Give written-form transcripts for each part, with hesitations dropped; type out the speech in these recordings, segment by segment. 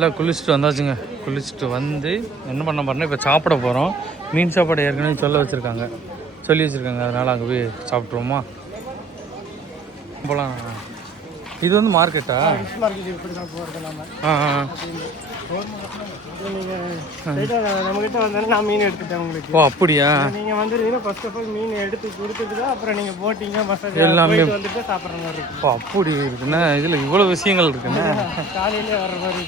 எல்லாம் குளிச்சுட்டு வந்தாச்சுங்க. குளிச்சுட்டு வந்து என்ன பண்ண போகிறோன்னா இப்போ சாப்பிட போகிறோம். மீன் சாப்பாடு ஏற்கனவே சொல்லி வச்சுருக்காங்க, அதனால் அங்கே போய் சாப்பிட்ருவோமா போகலாம். இது வந்து மார்க்கெட்டா? நம்மகிட்ட வந்தாலும் நான் மீன் எடுத்துட்டேன் உங்களுக்கு. ஓ அப்படியா? நீங்கள் வந்துருக்கீங்கன்னா ஃபர்ஸ்ட் ஆஃப் ஆல் மீன் எடுத்து கொடுத்துட்டு தான் அப்புறம் நீங்கள் போட்டிங்க மசாலா எல்லாமே வந்துட்டு சாப்பிட்ற மாதிரி இருக்கும். ஓ அப்படி இருக்குண்ணா. இதில் இவ்வளோ விஷயங்கள் இருக்குண்ணா. காலையிலே வர்ற மாதிரி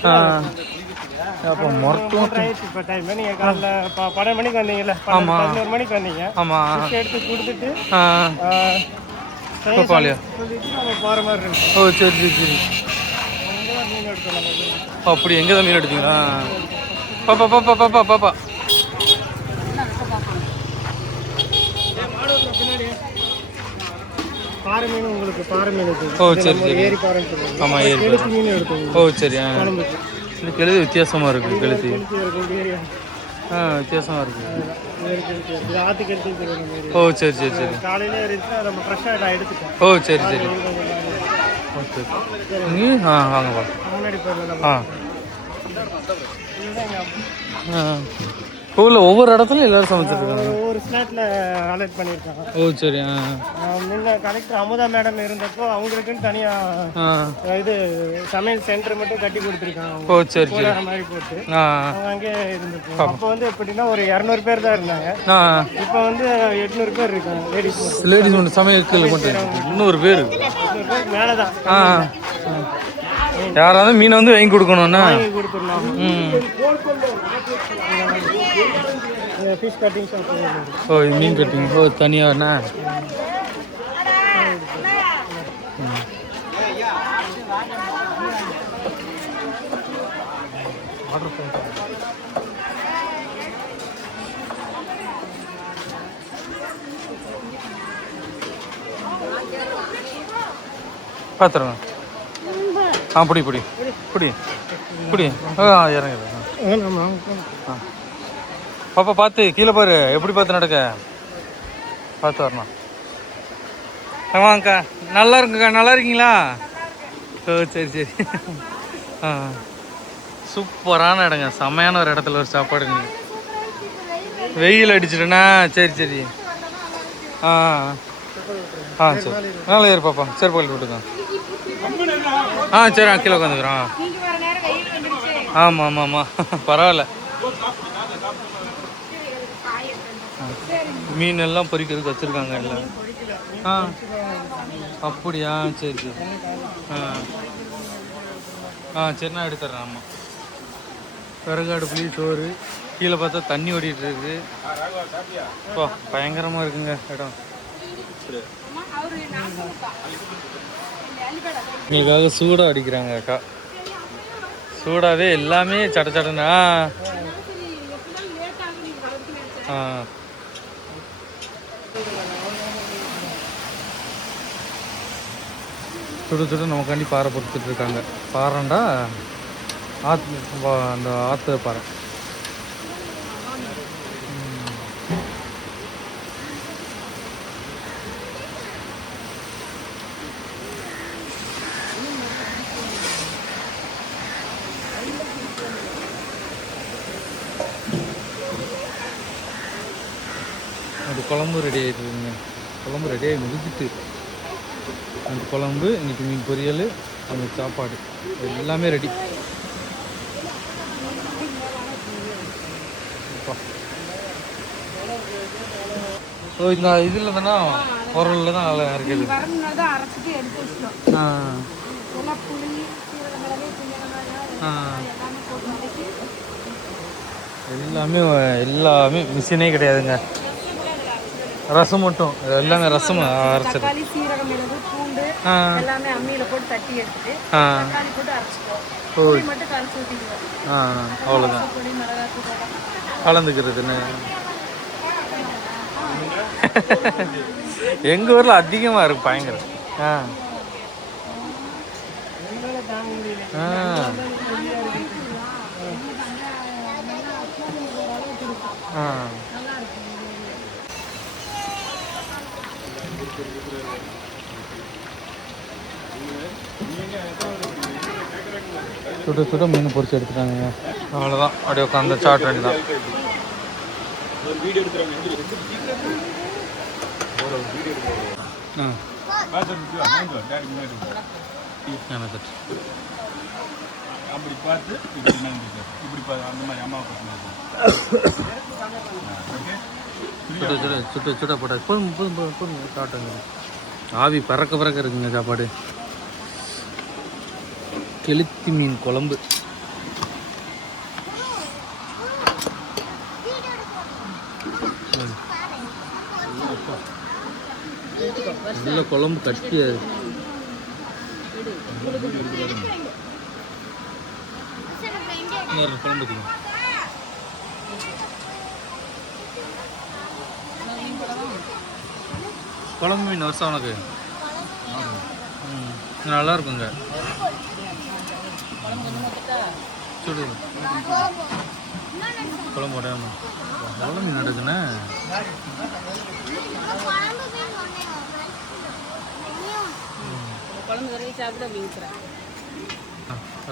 அப்போ மொத்தம் இப்போ டைம் நீங்கள் காலைல 12 மணிக்கு வந்தீங்கல்ல, 11 மணிக்கு வந்தீங்க. ஆமாம், எடுத்து கொடுத்துட்டு நம்ம போகிற மாதிரி இருக்கும். ஓ சரி சரி சரி. மீன் எடுத்துக்கலாம். அப்படி எங்கே தான் மீன் எடுத்தீங்களா? பாப்பா பாப்பா பாப்பா பாப்பா பாறை மீன் உங்களுக்கு பாறை மீன் இருக்குது. ஓ சரி சரி. ஏரி பாறைன்னு சொல்லுவாங்க. ஆமாம், ஏரி கெளுத்தி மீன் எடுத்துக்கோங்க. ஓ சரி. இந்த கெளுத்தி வித்தியாசமாக இருக்குது. கெளுத்தி வித்தியாசமாக இருக்குது. ஆற்று கெளுத்தி. ஓ சரி சரி சரி. காலையிலே இருந்துச்சு, நம்ம ஃப்ரெஷ்ஷாக நான் எடுத்துட்டேன். ஓ சரி சரி. ஓகே நீ வாங்கப்பா முன்னாடி போயிடலாம். கோவிலில் ஒவ்வொரு இடத்துலையும் எல்லோரும் சமைச்சிருக்காங்க. ஒவ்வொரு ஸ்நாட்டில் அலர்ட் பண்ணியிருக்காங்க. ஓ சரி. முன்ன கலெக்டர் அமுதா மேடம் இருந்தப்போ அவங்களுக்குன்னு தனியாக இது சமையல் சென்டர் மட்டும் கட்டி கொடுத்துருக்காங்க. ஓ சரி சரி. மாதிரி போட்டு அவங்க அங்கே இருந்துச்சு. அப்போ வந்து எப்படின்னா ஒரு 200 பேர் தான் இருந்தாங்க. இப்போ வந்து 800 பேர் இருக்காங்க. லேடிஸ் மட்டும் சமையல் மட்டும் 200 பேர் மேலே தான். யாராவது மீனை வந்து வாங்கி கொடுக்கணும்னா கொடுத்துடலாம். Fish cutting shop. ஓ மீன் கட்டிங். ஓ தனியாண்ணா. பார்த்துருங்க. பிடி பிடி பிடி பிடி. இறங்குது. பாப்பா பார்த்து கீழே பாரு, எப்படி பார்த்து நடக்க பார்த்து வரணும். வாங்கக்கா. நல்லா இருக்குக்கா. நல்லா இருக்கீங்களா? ஓ சரி சரி. சூப்பரான இடங்க, செம்மையான ஒரு இடத்துல ஒரு சாப்பாடு. வெயில் அடிச்சிடுண்ணா. சரி சரி. சரி. நல்லா ஏறு பாப்பா. சரி போயிட்டு விட்டுங்க. சரி கீழே உட்காந்துக்கிறோம். ஆமாம் ஆமாம் ஆமாம், பரவாயில்ல. மீன் எல்லாம் பொரிக்கிறதுக்கு வச்சுருக்காங்க எல்லாம். அப்படியா? சரி சரி. சரி நான் எடுத்துட்றேன். ஆமாம், விறகு அடுப்புலேயும் சோறு. கீழே பார்த்தா தண்ணி ஓடிட்டு இருக்கு. இப்போ பயங்கரமாக இருக்குங்க இடம். நீக்காக சூடாக அடிக்கிறாங்க அக்கா. சூடாகவே எல்லாமே சட்ட சட்டனா. சுடு சுடு நமக்காண்டி பாறை பொறுத்துட்டு இருக்காங்க. பாறைண்டா அந்த ஆற்று பாறை. அது குழம்பு ரெடி ஆகிட்டுருக்குங்க. குழம்பு ரெடியாகி முடிஞ்சிட்டு அந்த குழம்பு, இன்றைக்கி மீன் பொரியல், அந்த சாப்பாடு எல்லாமே ரெடி. ஸோ இந்த இதில் தானே உரலில் தான் நல்லா இருக்குது. எல்லாமே மிஷினே கிடையாதுங்க. ரசம் மட்டும், எல்லாமே ரசம் அரைச்சது. அவ்வளோதான் கலந்துக்கிறதுன்னு. எங்கள் ஊரில் அதிகமாக இருக்கு பயங்கரம். ஸோ சுட சுட மீன் பொரிச்சு எடுத்துட்டாங்க. அவ்வளோதான், அப்படியே உட்காந்து சாப்பிட வேண்டியதான். அப்படி பார்த்து இப்படி அந்த மாதிரி அம்மா சுட சுட சுட சுட போட்டாச்சு. போதும் போதும் போதும் போதும் சாப்பிட்டாங்க. ஆவி பறக்க பறக்க இருக்குங்க சாப்பாடு. கெளுத்தி மீன் குழம்பு. நல்ல குழம்பு கட்டியாது. குழம்பு குழம்பு மீன் வருஷம் உனக்கு நல்லா இருக்குங்க. சுடு குழம்பு உடையாம குழம்பு மீன் எடுக்குண்ணே.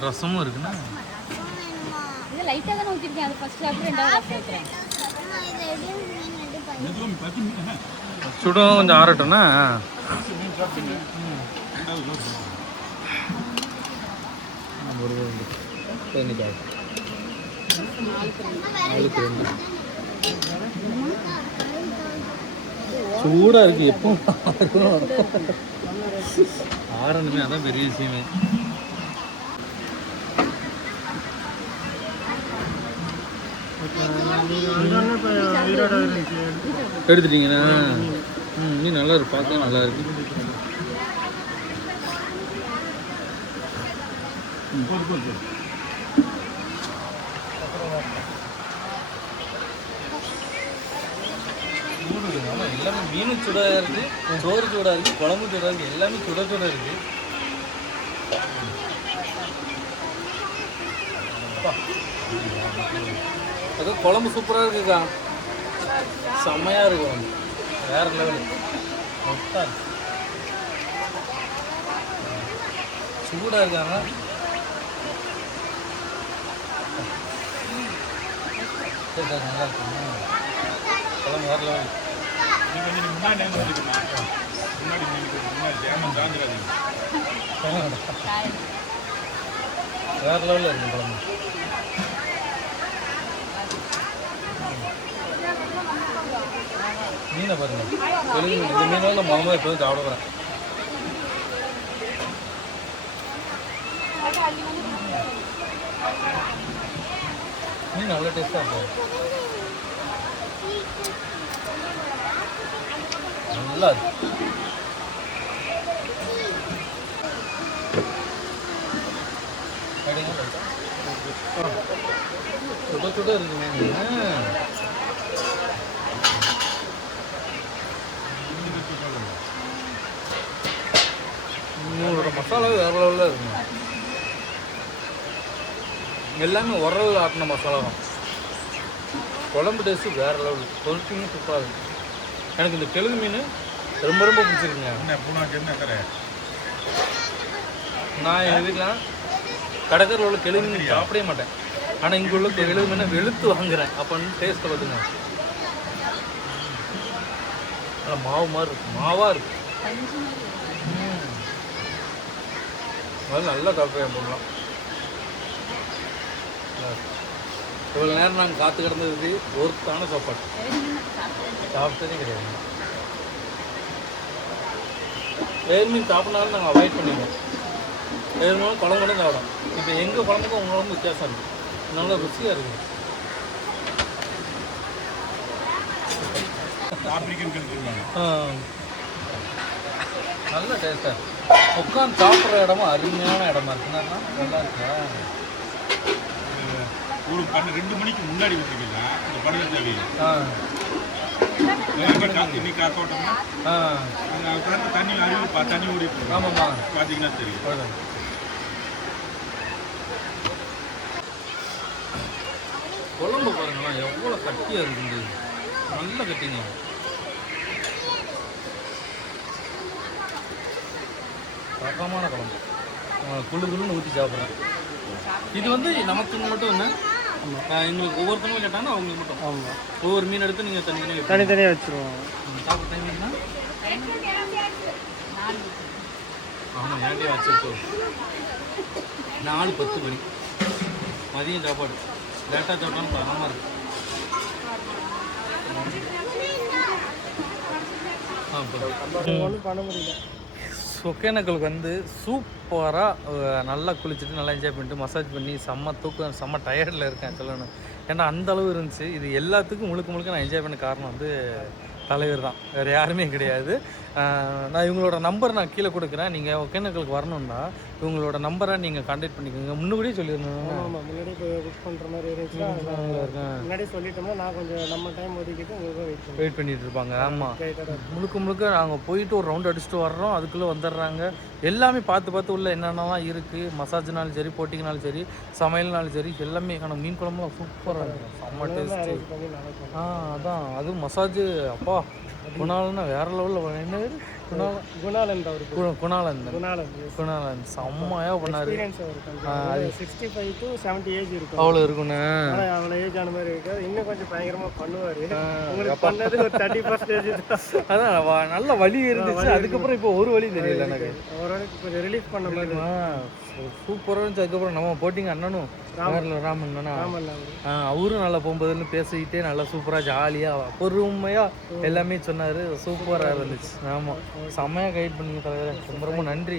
ரசமும் இருக்குண்ணா. சுடும் கொஞ்சம் ஆறட்டும்னா. சூடா இருக்கு. எப்போ ஆறணுமே, அதான் பெரிய விஷயமே. எடுத்துட்டீங்கண்ணா. மீன் நல்லா இருக்கு, பார்க்க நல்லா இருக்கு. எல்லாமே மீனும் சுடாக இருக்கு, சோறு சூடாக இருக்கு, குழம்பு சூடாக இருக்கு, எல்லாமே சுட சுட இருக்கு. அது குழம்பு சூப்பராக இருக்குக்கா, செம்மையாக இருக்கு குழம்பு, வேற லெவலு. சூடாக இருக்காங்க. நல்லா இருக்குங்க குழம்பு, வேற லெவலு. வேற லெவலில் இருக்கு குழம்பு. மீனை பாருங்க, தெலுங்கு மீன். இந்த மீன் நான் மாமா இப்போ தான் சாப்பிட போகிறேன். மீன் அவ்வளோ டேஸ்ட்டாக இருக்கும், நல்லா இருக்கு. சுட சுட இருக்குங்க. உங்களோட மசாலா வேற லெவலில் இருக்குங்க. எல்லாமே உரல் ஆட்டின மசாலா தான். குழம்பு டேஸ்ட்டு வேறு லெவல், கொல்ட்டியும் சூப்பராக இருக்குது. எனக்கு இந்த தெலுங்கு மீன் ரொம்ப ரொம்ப பிடிச்சிருக்குங்க. நான் எங்கள் வீட்டில் கடற்கரையில் உள்ள தெலுங்கு மீன் சாப்பிடவே மாட்டேன். ஆனால் இங்கே உள்ள தெலுங்கு மீனை வெளுத்து வாங்குறேன். அப்போன்னு டேஸ்ட்டை பார்த்துங்க, நல்லா மாவு மாதிரி இருக்கும், மாவாக இருக்கும். அது நல்லா சாப்பிட்றேன் போடலாம். இவ்வளோ நேரம் நாங்கள் காற்று கிடந்ததுக்கு ஒருத்தான சாப்பாடு சாப்பிட்டதே கிடையாது. வேறு மீன் சாப்பிட்னாலும் நாங்கள் அவாய்ட் பண்ணிடுவோம். வேறு மீன் குழம்பு கூட சாப்பிடும். இப்போ எங்கள் குழம்புக்கும் உங்கள் குழம்பு வித்தியாசம் இருக்குது, நல்லா ருசியாக இருக்குது. நல்ல டேஸ்ட்டாக இருக்குது. உட்காந்து சாப்பிட்ற இடமும் அருமையான இடமா இருக்குன்னா நல்லா இருக்கா. ஒரு 2 மணிக்கு முன்னாடி விட்டுருக்கலாம் இந்த படகு தேவையில்லை. தண்ணி அறிவு தண்ணி ஓடி ஆமாம்மா பார்த்தீங்கன்னா தெரியும். குழம்பு பாருங்களா எவ்வளோ கட்டியாக இருக்குது, நல்ல கட்டிங்க. ரகமான குழம்பு, குழு குழுன்னு ஊற்றி சாப்பிட்றேன். இது வந்து நமக்கு மட்டும் என்ன எங்களுக்கு ஒவ்வொருத்தவங்களும் கேட்டாங்கன்னா அவங்களுக்கு மட்டும். ஆமாம், ஒவ்வொரு மீன் எடுத்து நீங்கள் தனித்தனியாக தனித்தனியாக வச்சுருவோம். சாப்பிட்ற டைமிங்னா ஆமாம் ஏன்டே வச்சு 4:10 மணி மதியம் சாப்பாடு லேட்டாக சாப்பிட்டாலும் தரமாக இருக்குது. ஒன்றும் பண்ண முடியல. ஒகேனக்கலுக்கு வந்து சூப்பராக நல்லா குளிச்சுட்டு நல்லா என்ஜாய் பண்ணிட்டு மசாஜ் பண்ணி செம்ம தூக்கம் செம்ம டயர்டில் இருக்கேன் சொல்லணும். ஏன்னா அந்த அளவு இருந்துச்சு. இது எல்லாத்துக்கும் முழுக்க நான் என்ஜாய் பண்ண காரணம் வந்து தலைவர் தான், வேறு யாருமே கிடையாது. நான் இவங்களோட நம்பர் நான் கீழே கொடுக்குறேன். நீங்கள் ஒகேனக்கலுக்கு வரணுன்னா இவங்களோட நம்பரை நீங்கள் கான்டாக்ட் பண்ணிக்கோங்க. முன்னாடியே சொல்லிடணும். ஆமாம், முன்னாடி இப்போ புக் பண்ணுற மாதிரி இருந்துச்சுன்னா முன்னாடி சொல்லிட்டோம்னா நான் கொஞ்சம் நம்ம டைம் ஒதுக்கிட்டு உங்களுக்கு வெயிட் பண்ணிட்டு இருப்பாங்க. ஆமாம், முழுக்க நாங்கள் போயிட்டு ஒரு ரவுண்ட் அடிச்சுட்டு வர்றோம், அதுக்குள்ளே வந்துடுறாங்க. எல்லாமே பார்த்து உள்ள என்னென்னலாம் இருக்குது, மசாஜ்னாலும் சரி, போட்டிங்கனாலும் சரி, சமையல்னாலும் சரி, எல்லாமே. ஆனால் மீன் குழம்புலாம் சூப்பராக இருக்கும், செம்ம டேஸ்ட்டு. அதான் அதுவும் மசாஜ் அப்பா குணாலன்னா வேறு லெவலில். என்ன குணாலன் செம்மையாக பண்ணாரு. 65 to 70 ஏஜ் இருக்கும், அவ்வளோ இருக்குண்ணே. அவ்வளோ ஏஜ் ஆன மாதிரி இருக்காது. இன்னும் கொஞ்சம் பயங்கரமாக பண்ணுவார். உங்களுக்கு பண்ணது ஒரு 30% அதான் நல்ல வலி இருந்துச்சு. அதுக்கப்புறம் இப்போ ஒரு வலி தெரியல எனக்கு. ஓரளவுக்கு கொஞ்சம் ரிலீஃப் பண்ண மாதிரி சூப்பராக இருந்துச்சு. அதுக்கப்புறம் நம்ம போட்டிங்க அண்ணனும் ராமண்ணா அவரும் நல்லா போகும்போதுன்னு பேசிக்கிட்டே நல்லா சூப்பராக ஜாலியாக பொறுமையாக எல்லாமே சொன்னார். சூப்பராக இருந்துச்சு. ஆமாம், செம்மையாக கைட் பண்ணிங்க தலைவர், ரொம்ப ரொம்ப நன்றி.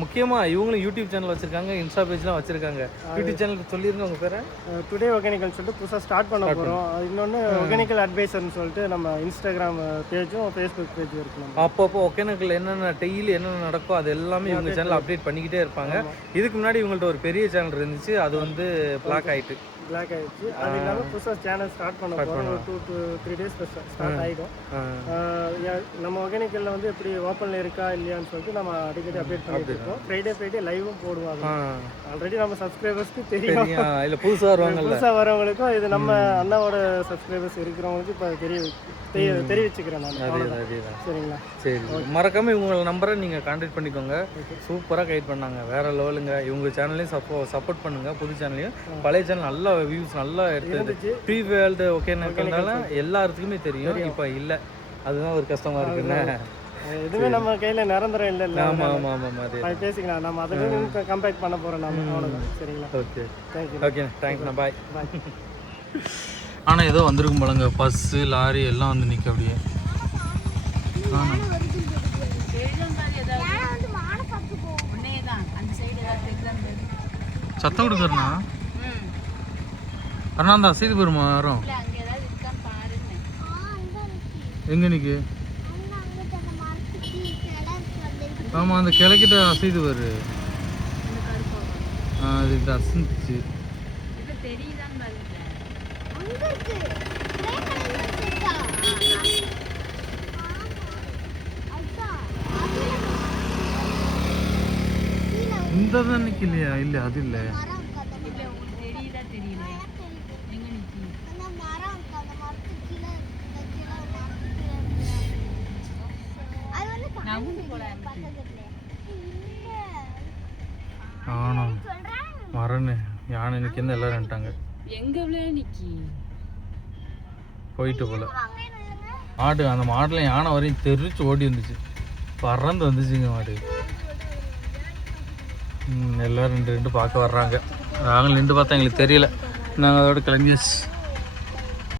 முக்கியமாக இவங்களும் யூடியூப் சேனல் வச்சுருக்காங்க, இன்ஸ்டா பேஜ்லாம் வச்சுருக்காங்க. யூடியூப் சேனல் சொல்லியிருங்க உங்கள் பேரை. டுடே ஒகேனக்கல் சொல்லிட்டு புதுசாக ஸ்டார்ட் பண்ண போகிறோம். இன்னொன்று ஒகேனக்கல் அட்வைசர்னு சொல்லிட்டு நம்ம இன்ஸ்டாகிராம் பேஜும் ஃபேஸ்புக் பேஜும் இருக்கணும். அப்பப்போ ஒகேனக்கல் என்னென்ன டெய்லி என்னென்ன நடக்கோ அது எல்லாமே இவங்க சேனல் அப்டேட் பண்ணிக்கிட்டே இருப்பாங்க. இதுக்கு முன்னாடி இவங்கள்ட்ட ஒரு பெரிய சேனல் இருந்துச்சு, அது வந்து பிளாக் ஆயிடுச்சு. அது இல்லாமல் புதுசாக சேனல் ஸ்டார்ட் பண்ண போகிறோம். ஒரு 2 to 3 days ஸ்டார்ட் ஆகிடும். நம்ம ஒகேனக்கல்ல வந்து எப்படி ஓப்பனில் இருக்கா இல்லையான்னு சொல்லிட்டு நம்ம அடிக்கடி அப்டேட் பண்ணிட்டு இருக்கோம். ஃப்ரைடே லைவும் போடுவாங்க. ஆல்ரெடி நம்ம சப்ஸ்கிரைபர்ஸ்க்கு தெரியும், இல்லை புதுசாக வரவங்களுக்கும் இது நம்ம அண்ணாவோட சப்ஸ்கிரைபர்ஸ் இருக்கிறவங்களுக்கு இப்போ தெரிவிச்சுக்கிறேன் நான். சரிங்களா? சரி, மறக்காம இவங்களோட நம்பரை நீங்கள் கான்டாக்ட் பண்ணிக்கோங்க. சூப்பராக கைட் பண்ணாங்க, வேற லெவலுங்க. இவங்க சேனல்லையும் சப்போர்ட் பண்ணுங்க. புது சேனல்லையும் பழைய சேனல் நல்லா வியூஸ் நல்லா எடுத்துச்சு. ப்ரீ வேர்ல்டு ஒகேனக்கல்னால எல்லா இடத்துக்குமே தெரியும், இப்போ இல்லை. அதுதான் ஒரு கஷ்டமா இருக்குங்க. எதுவுமே நம்ம கையில் நிரந்தரம் இல்லை. ஆமாம் பேசிக்கலாம். நம்ம அதை கம்பேர் பண்ண போகிறோம் நம்ம. அவ்வளோதான். சரிங்களா? ஓகே தேங்க்யூண்ணா, பாய். ஆனால் ஏதோ வந்திருக்கும் போலங்க, பஸ்ஸு லாரி எல்லாம் வந்து நிற்க அப்படியே. சத்தம் கொடுக்குறண்ணா அண்ணா அந்த அசைது போயிருமா யாரும் எங்க நிற்கு? ஆமாம், அந்த கிழக்கிட்ட அசைது வரு. அது அசைச்சு இந்த தான் நிற்கலையா? இல்லை அது இல்லை. ஆனா மரணு யானை நிற்கின்னு எல்லாரும் நின்ட்டாங்க. போயிட்டு போல மாடு, அந்த மாட்டில் யானை வரையும் தெரிச்சு ஓடி வந்துச்சு, பறந்து வந்துச்சுங்க மாடு. எல்லோரும் 2 பார்க்க வர்றாங்க. நாங்கள் நின்று பார்த்தா எங்களுக்கு தெரியல, நாங்கள் அதோட கிளம்பியாச்சு.